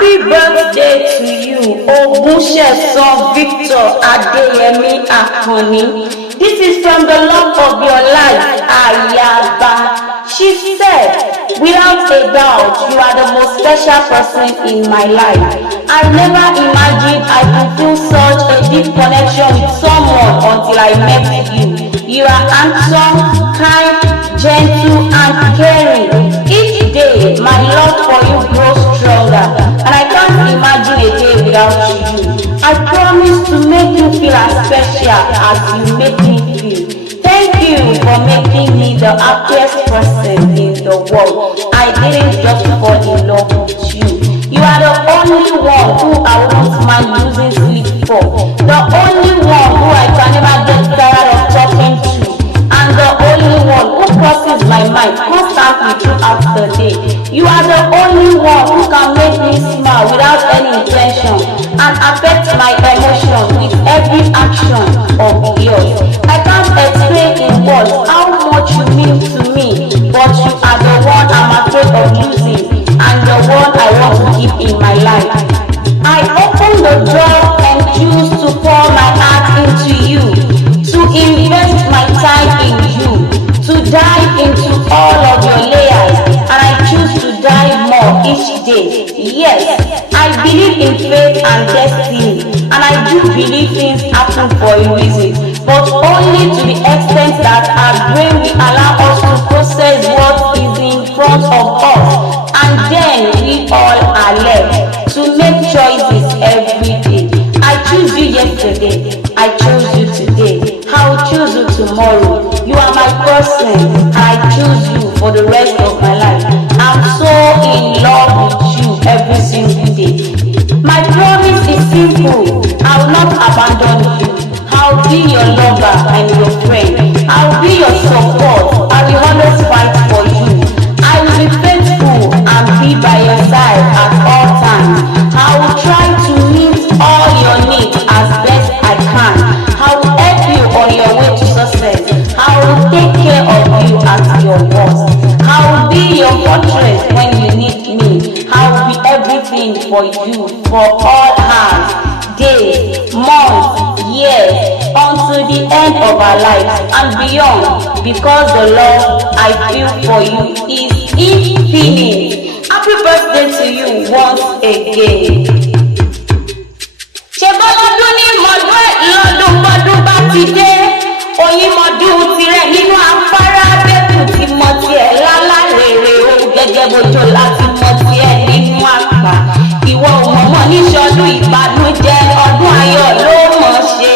Happy birthday to you, Ogunsesan Victor Adeyemi Akoni. This is from the love of your life, Ayaba. She said, without a doubt, you are the most special person in my life. I never imagined I could feel such a deep connection with someone until I met you. You are handsome, kind, gentle, and caring. Each day, my love for you grows stronger, and I can't imagine a day without you. I promise to make you feel as special as you make me feel. Thank you for making me the happiest person in the world. I didn't just fall in love with you. You are the only one who I won't mind losing sleep for. The only one who I can never get tired of talking to. And the only one who crosses my mind constantly throughout the day. You are the only one who can make me smile without any intention and affect my emotion with every action of yours. I can't explain in words how much you mean to me, but you are the one I'm afraid of losing and the one I want to keep in my life. I open the door and choose to pour my heart into you, to invest my time in you, to dive into all of your layers, and I choose to dive more each day. Yes, I believe in fate and destiny, and I do believe things happen for a reason, but only to the extent that our brain will allow us to process what is in front of us, and then we all are left to make choices every day. I choose you yesterday, I chose you today, I will choose you tomorrow. You are my person, I choose you for the rest of my life. I'm so in love with you every single day. My promise is simple, I will not abandon you. I'll be your lover and your friend. I'll be your support, I will always fight for you. I will be faithful and be by your side at all times. I will try to meet all your needs as best I can. I will help you on your way to success. I will take care of you at your worst. I will be your fortress when you need me. I will be everything for you for all hours, days, months, years, until the end of our lives and beyond, because the love I feel for you is infinite. Happy birthday to you once again. Ṣebọ́lọ́dún ní mọ̀dún ẹ̀ lọ́dún bọ́dún bá ti dé. Oyin mọ̀dún tirẹ̀ nínú afárá bẹ́kù ti mọ tiẹ̀ lálárèrè o gẹ́gẹ́ bójó láti mọ tiẹ̀ nínú àpá. Ìwọ òmọ̀mọ́ níṣọdún ìbànújẹ́ ọdún ayọ̀ ló mọ̀ ṣe.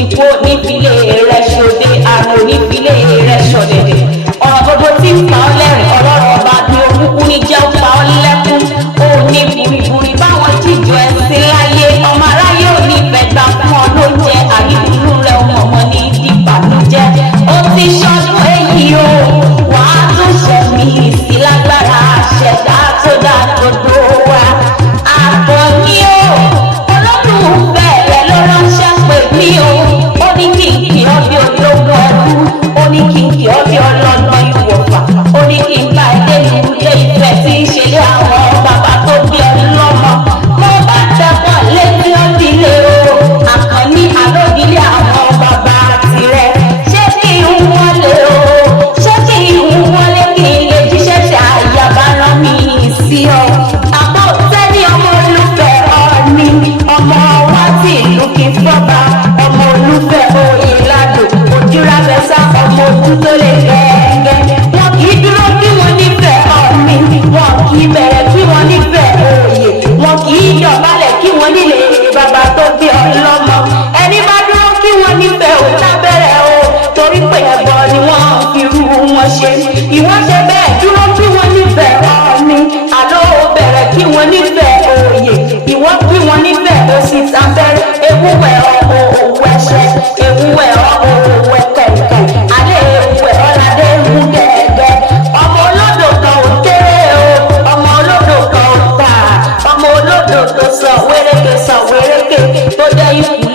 Ipò nífilé rẹ̀ ṣòde àrùn onífilé rẹ̀ ṣọ̀dẹ̀dẹ̀. Ọ̀rọ̀ gbogbo tí ń pa ọ́ lẹ́rìn ọlọ́rọ̀ ọba bí orúkú ní jẹ́ ó pa ọ́ lẹ́kún. Ó ní buriburi báwọn jíjọ ẹ̀sìn láyé ọmọ aráyé ò ní fẹ́ gbà fún ọ lóúnjẹ àrídùnnú rẹ̀ ọmọ ní ìdìbànújẹ́. Ó ti ṣọdún èyí o, wàá tún ṣẹ̀mí sí lágbára ṣẹ̀dá tó dá gbogbo wa. Àbọ̀ ni o, olólùfẹ́ rẹ̀ ló ránṣẹ́ pè mí o. Ó ní kí n kí ọ bí ológun ẹrú, ó ní kí n kí ọ bí ọlọ́gbọ́n ìwọ̀fà, ó ní kí n bá ilé ìlú Ilé-Ifẹ̀ tí ń ṣe lé àwọn bàbá tó bí ọ lọ́mọ. Mo bá tẹ́pọ̀ létí ọdílé o, Àkànní àlódílé àwọn bàbá tirẹ̀. Ṣé kí n wọlé o? Ṣé kí n wọlé kí n lè jíṣẹ́ tí àyàbá rán mi sí ọ? Àpò tẹ́lẹ̀ ọmọ olùfẹ́ ọ̀ọ́ni, ọmọ wa tí ìlú kì í fọ́ba, ọmọ olùfẹ́ òye ládùn, ojúrábẹ́sà ọmọ ojú tó lè gẹ́gẹ́. Wọn kì í dúró kí wọ́n nífẹ̀ẹ́ ọ̀ọ́ni, wọn kì í bẹ̀rẹ̀ kí wọ́n nífẹ̀ẹ́ òye, wọn kì í dọ̀bálẹ̀ kí wọ́n nílé bàbá tó bí ọlọ́mọ. Ẹni bá dúró kí wọ́n nífẹ̀ẹ́ ò lábẹ́rẹ́ o, torí pé ẹbọ ni wọ́n fi rú wọn ṣe. Ìwọ́n ṣe bẹ́ẹ̀ dúró kí wọ́n nífẹ̀ẹ́ ọ̀ọ́ni, àlọ́ ò bẹ̀rẹ̀ kí wọ́n nífẹ̀ẹ́ òye, ìwọ́n kí wọ́n nífẹ̀ẹ́ òsì sábẹ́rẹ́. Ewúwẹ̀ ọ̀ òwú ẹ̀ṣẹ̀, ewúwẹ̀ ọ̀ òwú ẹ̀kẹ̀kẹ̀, alẹ́ ewúwẹ̀ ọ̀làdé mú gẹ́gẹ́. Ọmọ olódò kan ò kéré o, ọmọ olódò kan ò tà, ọmọ olódò tó sọ wéréke tó jẹ́ ikú